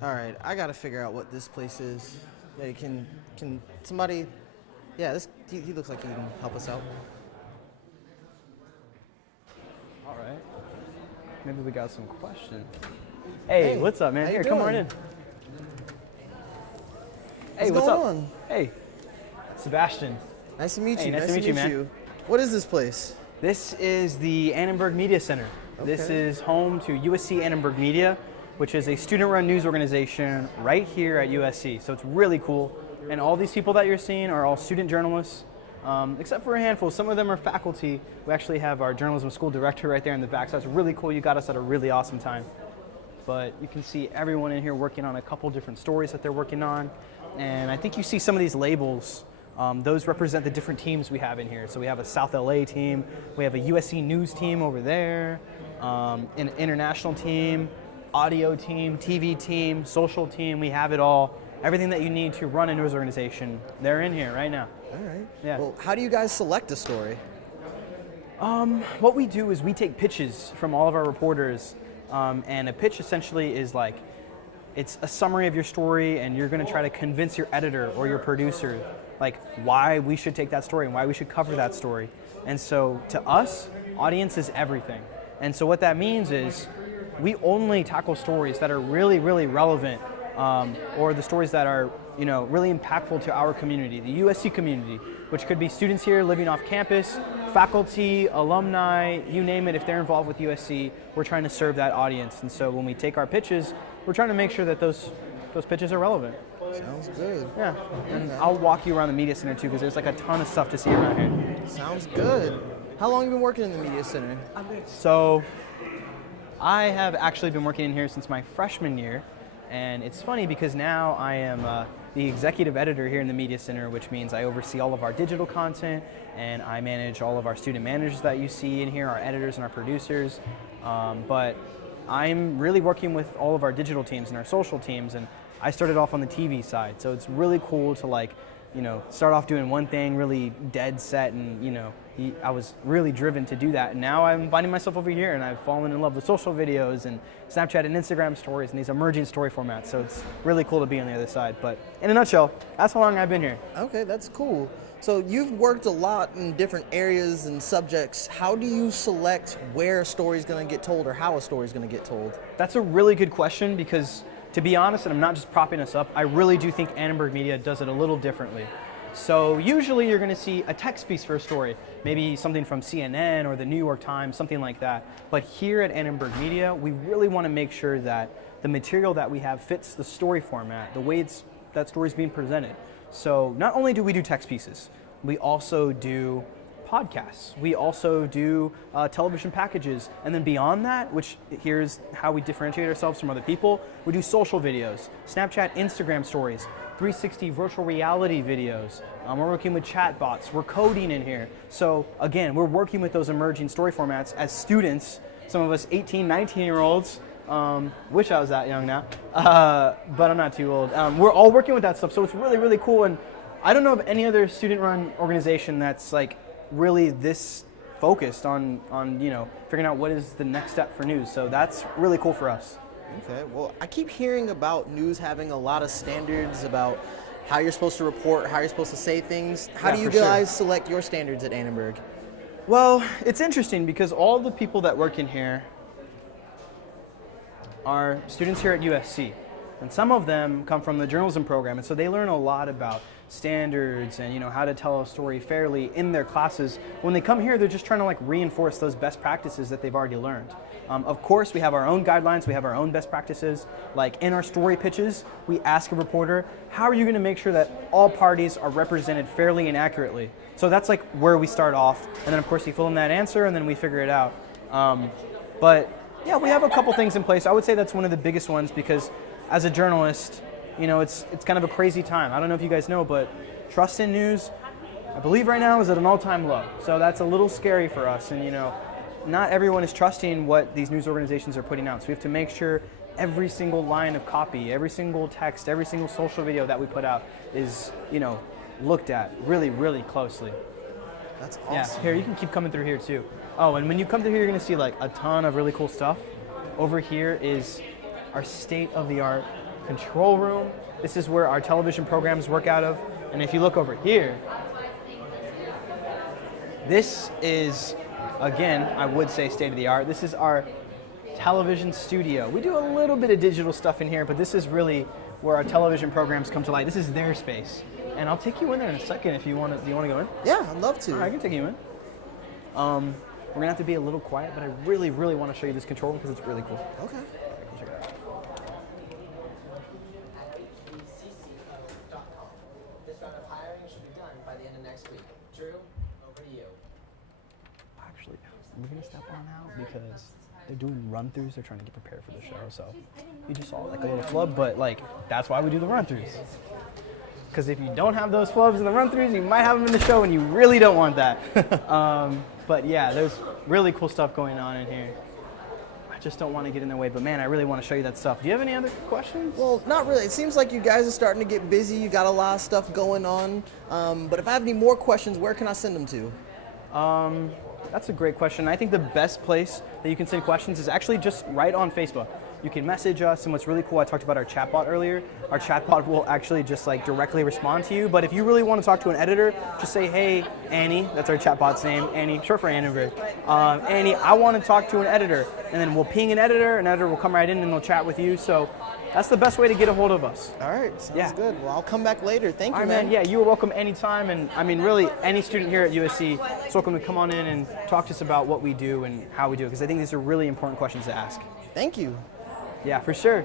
All right, I gotta figure out what this place is. Hey, can somebody? Yeah, he looks like he can help us out. All right. Maybe we got some questions. Hey, what's up, man? How you Here, come on doing? in. Hey, what's going up? on? Hey, Sebastian. Nice to meet you. Hey, nice to meet you, man. What is this place? This is the Annenberg Media Center. This Okay. is home to USC Annenberg Media, which is a student-run news organization right here at USC. So it's really cool. And all these people that you're seeing are all student journalists, except for a handful. Some of them are faculty. We actually have our journalism school director right there in the back. So that's really cool. You got us at a really awesome time. But you can see everyone in here working on a couple different stories that they're working on. And I think you see some of these labels. Those represent the different teams we have in here. So we have a South LA team, we have a USC News team over there, an international team, audio team, TV team, social team, we have it all. Everything that you need to run a news organization, they're in here right now. All right. Yeah. Well, how do you guys select a story? What we do is we take pitches from all of our reporters, and a pitch essentially is like, it's a summary of your story, and you're going to try to convince your editor or your producer like why we should take that story and why we should cover that story. And so to us, audience is everything. And so what that means is we only tackle stories that are really, really relevant, or the stories that are, really impactful to our community, the USC community, which could be students here living off campus, faculty, alumni, you name it. If they're involved with USC, we're trying to serve that audience. And so when we take our pitches, we're trying to make sure that those pitches are relevant. Sounds good. Yeah, and I'll walk you around the media center too, because there's like a ton of stuff to see around here. Sounds good. How long have you been working in the media center? So I have actually been working in here since my freshman year, and it's funny because now I am the executive editor here in the media center, which means I oversee all of our digital content, and I manage all of our student managers that you see in here, our editors and our producers. But I'm really working with all of our digital teams and our social teams, and I started off on the TV side, so it's really cool to start off doing one thing really dead set, and I was really driven to do that. And now I'm finding myself over here, and I've fallen in love with social videos and Snapchat and Instagram stories and these emerging story formats. So it's really cool to be on the other side. But in a nutshell, that's how long I've been here. Okay, that's cool. So you've worked a lot in different areas and subjects. How do you select where a story is going to get told or how a story is going to get told? That's a really good question because, to be honest, and I'm not just propping us up, I really do think Annenberg Media does it a little differently. So usually you're going to see a text piece for a story, maybe something from CNN or the New York Times, something like that. But here at Annenberg Media, we really want to make sure that the material that we have fits the story format, the way that story is being presented. So not only do we do text pieces, we also do podcasts. We also do television packages. And then beyond that, which here's how we differentiate ourselves from other people, we do social videos, Snapchat, Instagram stories, 360 virtual reality videos. We're working with chat bots. We're coding in here. So again, we're working with those emerging story formats as students, some of us 18, 19-year-olds. Wish I was that young now, but I'm not too old. We're all working with that stuff, so it's really, really cool. And I don't know of any other student-run organization that's like really this focused on figuring out what is the next step for news. So that's really cool for us. Okay, well, I keep hearing about news having a lot of standards about how you're supposed to report, how you're supposed to say things. How do you guys select your standards at Annenberg? Well, it's interesting because all the people that work in here are students here at USC. And some of them come from the journalism program, and so they learn a lot about standards and how to tell a story fairly in their classes. When they come here, they're just trying to reinforce those best practices that they've already learned. Of course, we have our own guidelines, we have our own best practices. Like in our story pitches, we ask a reporter, how are you going to make sure that all parties are represented fairly and accurately? So that's where we start off, and then of course you fill in that answer, and then we figure it out. But yeah, we have a couple things in place. I would say that's one of the biggest ones because as a journalist, it's kind of a crazy time. I don't know if you guys know, but trust in news, I believe right now is at an all-time low. So that's a little scary for us. And not everyone is trusting what these news organizations are putting out. So we have to make sure every single line of copy, every single text, every single social video that we put out is, looked at really, really closely. That's awesome. Yeah, here, you can keep coming through here too. Oh, and when you come through here, you're gonna see a ton of really cool stuff. Over here is our state-of-the-art control room. This is where our television programs work out of. And if you look over here, this is, again, I would say state of the art. This is our television studio. We do a little bit of digital stuff in here, but this is really where our television programs come to light. This is their space. And I'll take you in there in a second if you want to. Do you want to go in? Yeah, I'd love to. All right, I can take you in. We're going to have to be a little quiet, but I really, really want to show you this control room because it's really cool. Okay. Check it out. This round of hiring should be done by the end of next week. Drew, over to you. Actually, we're going to step on out because they're doing run-throughs. They're trying to get prepared for the show. So you just saw like a little flub, but like that's why we do the run-throughs. Because if you don't have those flubs in the run-throughs, you might have them in the show, and you really don't want that. But yeah, there's really cool stuff going on in here. I just don't want to get in their way, but man, I really want to show you that stuff. Do you have any other questions? Well, not really. It seems like you guys are starting to get busy. You got a lot of stuff going on. But if I have any more questions, where can I send them to? That's a great question. I think the best place that you can send questions is actually just right on Facebook. You can message us, and what's really cool, I talked about our chatbot earlier. Our chatbot will actually just like directly respond to you, but if you really want to talk to an editor, just say, hey, Annie, that's our chatbot's name, Annie, short for Annenberg. Annie, I want to talk to an editor, and then we'll ping an editor will come right in and they'll chat with you, so that's the best way to get a hold of us. All right, sounds good. Well, I'll come back later. Thank you, All right, man. Yeah, you are welcome anytime, and I mean, really, any student here at USC is welcome to come on in and talk to us about what we do and how we do it, because I think these are really important questions to ask. Thank you. Yeah, for sure.